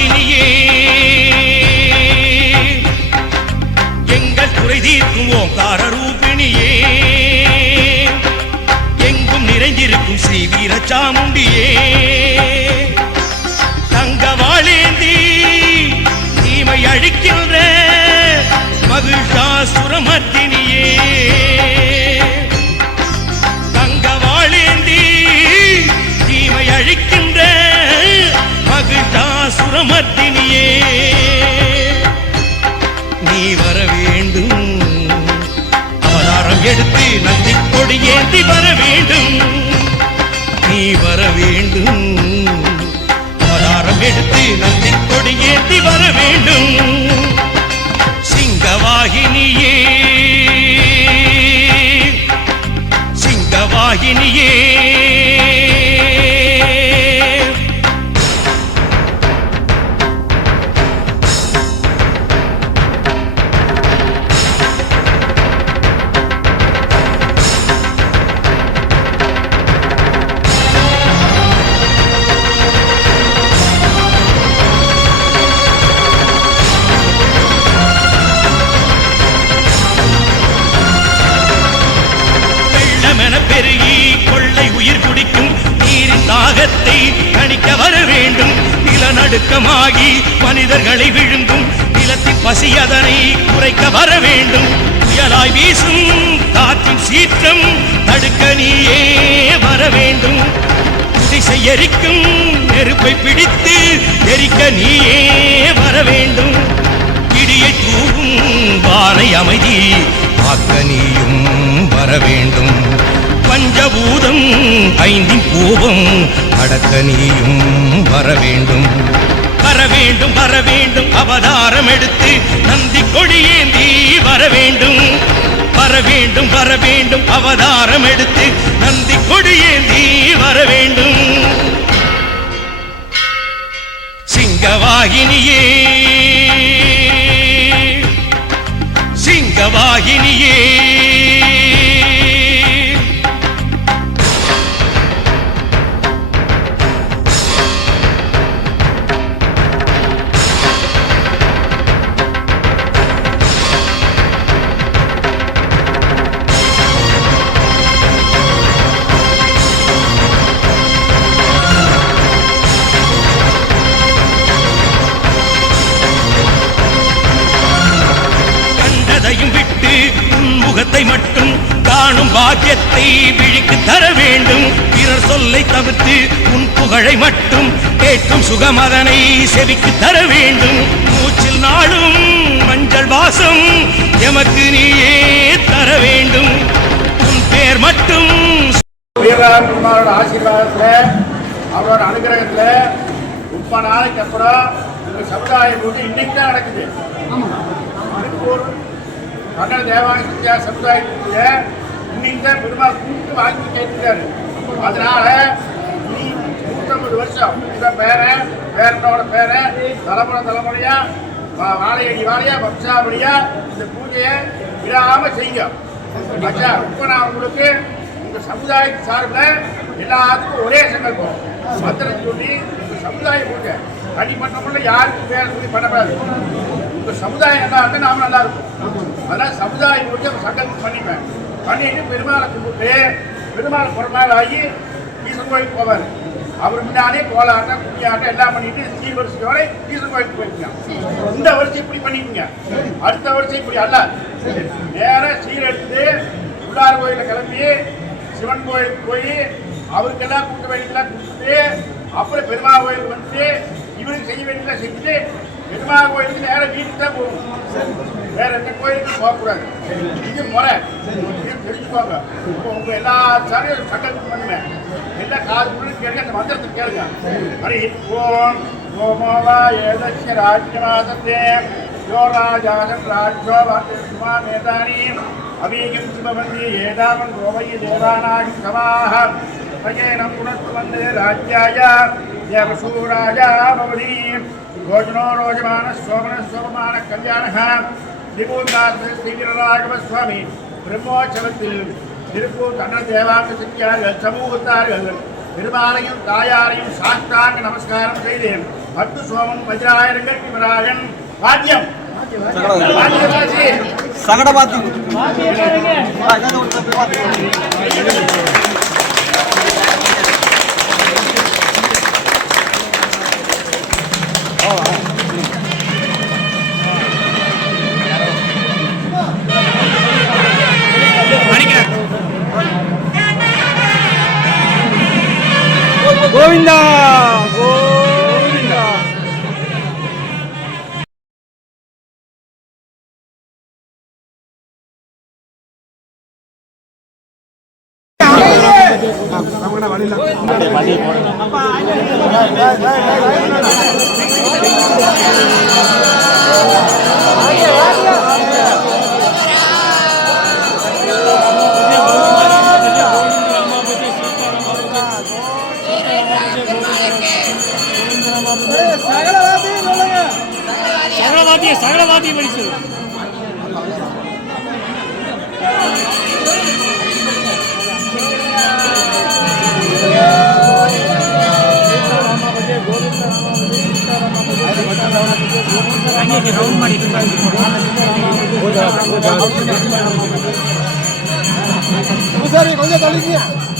சிங்கவாகினியே எங்கள் குறை தீர்க்கும் ஓங்கார ரூபிணியே. எங்கும் நிறைந்திருக்கும் ஸ்ரீ வீரச்சாமுண்டியே. தங்கவாளேந்தி தீமை அழிக்கின்ற மகிழ்ச்சாசுரமர்த்தினியே. மர்த்தினியே நீ வர வேண்டும். அவதாரம் எடுத்து நந்தி கொடி ஏந்தி வர வேண்டும். நீ வர வேண்டும். அவதாரம் எடுத்து நந்தி கொடி ஏந்தி வர வேண்டும். சிங்கவாகினியே சிங்கவாகினியே உயிர் குடிக்கும் நீரின் தாகத்தை கணிக்க வர வேண்டும். நிலநடுக்கமாகி மனிதர்களை விழுங்கும் நிலத்தின் பசி அதனை குறைக்க வர வேண்டும். புயலாய் வீசும் காற்றின் சீற்றம் தடுக்க நீயே வர வேண்டும். திசை எரிக்கும் நெருப்பை பிடித்து எரிக்க நீயே வர வேண்டும். இடியை தூவும் வானை அமைதி காக்க நீயும் வர வேண்டும். பஞ்சபூதம் ஐந்தின் கோபம் அடக்க நீயும் வர வேண்டும். வர வேண்டும் வர வேண்டும் அவதாரம் எடுத்து நந்தி கொடியேந்தி வர வேண்டும். வர வேண்டும் வர வேண்டும் அவதாரம் எடுத்து நந்தி கொடியேந்தி வர வேண்டும். சிங்கவாகினியே சிங்கவாகினியே. காணும் பாக்கியத்தை விழிக்கு தர வேண்டும் பிறர் சொல்லை தவிர்த்து உன் புகழை மட்டும் கேட்கும் சுகமதனை செவிக்கு தர வேண்டும் மூச்சில் நாளும் மஞ்சள் வாசம் எமக்கு நீயே தர வேண்டும் உன் பேர் மட்டும் ஆசீர்வாதத்தில் அவரோட அனுகிரகத்தில் முப்பது நாளைக்கு அப்புறம் இந்த சமுதாய பூஜை இன்னைக்கு தான் நடக்குது. திருப்பூர் கன்னட தேவாங்க சத்யா சமுதாய பூஜை இன்னைக்கு தான் பெருமாள் கூப்பிட்டு வாங்கி கேட்டுட்டாரு. அதனால நீ நூற்றம்பது வருஷம் இவன் பேரன் பேரனோட பேரன் தலைமுறை தலைமுறையா வா- வாழையடி வாழையா வம்சாவளியா இந்த பூஜையை விடாம செய்யும் அச்சா இப்போ நான் உங்களுக்கு உங்க சமுதாயத்து சார்பில் எல்லாத்துக்கும் ஒரே சங்கல்பம் மந்திரம் சொல்லி உங்க சமுதாய பூஜை தனிப்பட்டமுள்ள யாருக்கும் பேர் சொல்லி பண்ணக்கூடாது. உங்க சமுதாயம் நல்லா இருந்தா நாம நல்லா இருக்கும் அதனால சமுதாய பூஜை சங்கல்பம் பண்ணிப்பேன். பண்ணிட்டு பெருமாளை கும்பிட்டு பெருமாள் பிறநாள் ஆகி ஈஸ்வரன் கோயிலுக்கு போவார். அவர் முன்னாடியே கோலாட்டம் குடியாட்டம் எல்லாம் பண்ணிட்டு ஸ்ரீ வருஷத்தோட ஈஸ்வரன் கோயிலுக்கு போயிருக்கீங்க. இந்த வருஷம் இப்படி பண்ணிக்கோங்க. அடுத்த வருஷம் இப்படி அல்ல. நேராக சீர் எடுத்து உள்ளார் கோயிலில் கிளம்பி சிவன் கோயிலுக்கு போய் அவருக்கெல்லாம் கூட்ட வேண்டியதெல்லாம் கொடுத்துட்டு அப்புறம் பெருமாள் கோயிலுக்கு வந்து இவருக்கு செய்ய வேண்டியதெல்லாம் செஞ்சுட்டு பெருமாள் கோயிலுக்கு நேரம் வீட்டுக்கு தான் போகணும். வேற எந்த கோயிலுக்கும் போகக்கூடாது இது முறை இது தெரிஞ்சுக்கோங்க இப்போ உங்க எல்லா சாரையும் சங்கல்பம் பண்ணுவேன் எல்லா காது முழு கேட்க அந்த மந்திரத்தை கேளுங்க ஹரி ஓம் ஓமோவா ஏதஸ்ய ராஜ்யமாசத்தே யோ ராஜாசன் ராஜ்யோ வாத்தியசுமா மேதானி அபீகம் சுபவந்தி ஏதாவன் கோவை தேவானாகி சமாஹ தயேனம் புனஸ்து வந்தே ராஜ்யாய தேவசூராஜா பவதி भोजनो रोजमान शोभन शोभमान कल्याण திரிபூர்நாத் ஸ்ரீவீரராகவ சுவாமி பிரம்மோற்சவத்தில் திருப்பூர் கண்ணன் தேவாங்க சக்தியார்கள் சமூகத்தார்கள் பெருமாளையும் தாயாரையும் சாஷ்டாங்க நமஸ்காரம் செய்தேன். பத்து சோமன் வஜ்ராயிரங்கள் இவராகன் வாத்தியம் வாத்தியவாசி. சங்கடபாத்தி கோவிந்தா! કરીએ સાગરવાદી બનીશું ગુજરાતી કોઈ તળી ગયા